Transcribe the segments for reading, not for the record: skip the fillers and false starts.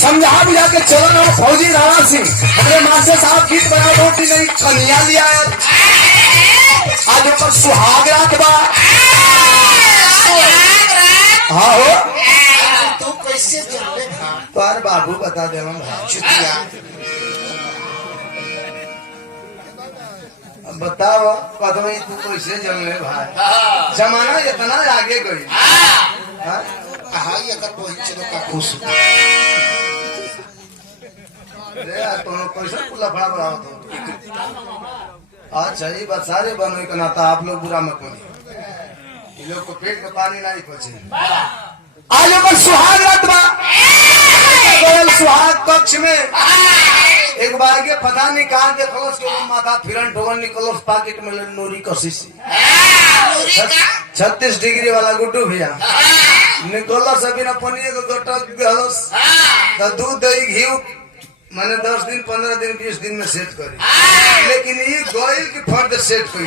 समझा बुझा के चलो ना फौजी राणा सिंह हमारे मास्टर साहब गीत बना दो कि नहीं कन्या लिया है आज ऊपर सुहाग रात बा हाँ हो तू कैसे चले पर बाबू बता दे हम चुतिया बताओ कदम तू कैसे जमले भाई जमाना इतना आगे गई हां ये कर पहुंचलो का खुश अरे यार तुम कैसे लफड़ा बढ़ाओ तो अच्छा ये बात सारे बनो का नाता आप लोग बुरा मत मानिए लोग को पेट में पानी नहीं पहुंचे आज ओकर सुहाग रात बा सुहाग कक्ष में एक बार के पता नहीं कहा देखो माथा फिरन ठोगन निकलो पॉकेट में नोरी कसी 36 डिग्री वाला गुड्डू भैया निकलो सभी ना पनिए को गटक गलस तो दूध दही घी मैंने 10 दिन 15 दिन 20 दिन में सेट करी लेकिन ये गोइल की फर्द सेट करी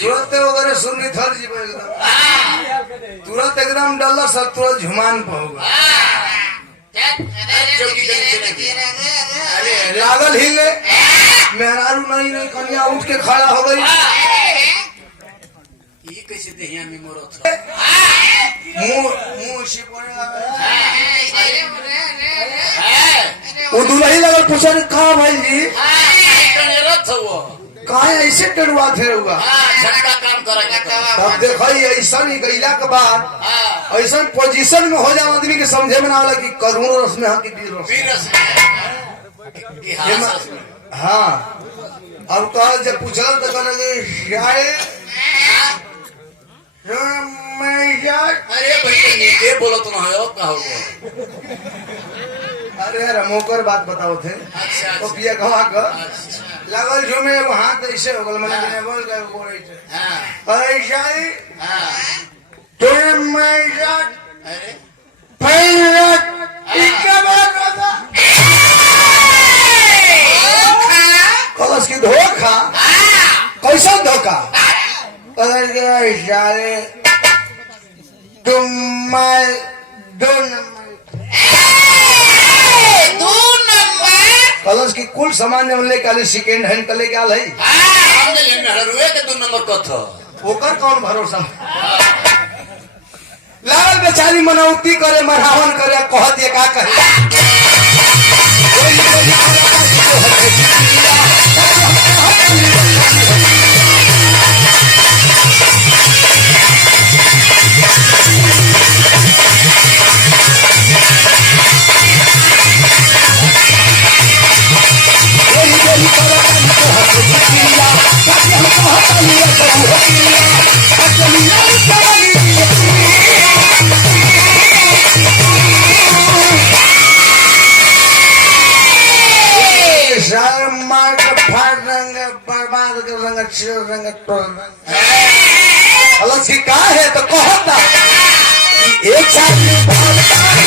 तुरंत वगैरह सुननी थर जी तुरंत एकदम डल्ला सब तुरंत झुमान पाऊंगा लागल हिले मेहरारू नहीं कन्या उठ के खड़ा हो गई ये कैसे दहिया में मोरो मुंह वो दुल्ही लगल पूछा कहा भाई जी कहा ऐसे टरुआ थे तब देखो ऐसा ही गईला के बाद ऐसा पोजीशन में हो जाए आदमी के समझे में ना वाला कि करोड़ों रस में हाँ अब कहा जब पूछा तो कहने अरे भाई बोलो तुम अरे यार मोकर बात बताओ थे तो पिया कहा कर लगल जो में वहां तो ऐसे हो गल मैंने बोल गए बोल ऐसा ही तो मैं कलश की धोखा कैसा धोखा तुम कलश की कुल सामान जब लेके सेकेंड हैंड का लेके आल ओकर कौन भरोसा लागल बेचारी मनौती करे मरावन करे कहत ये का करे अलग की का है तो कहता एक साथ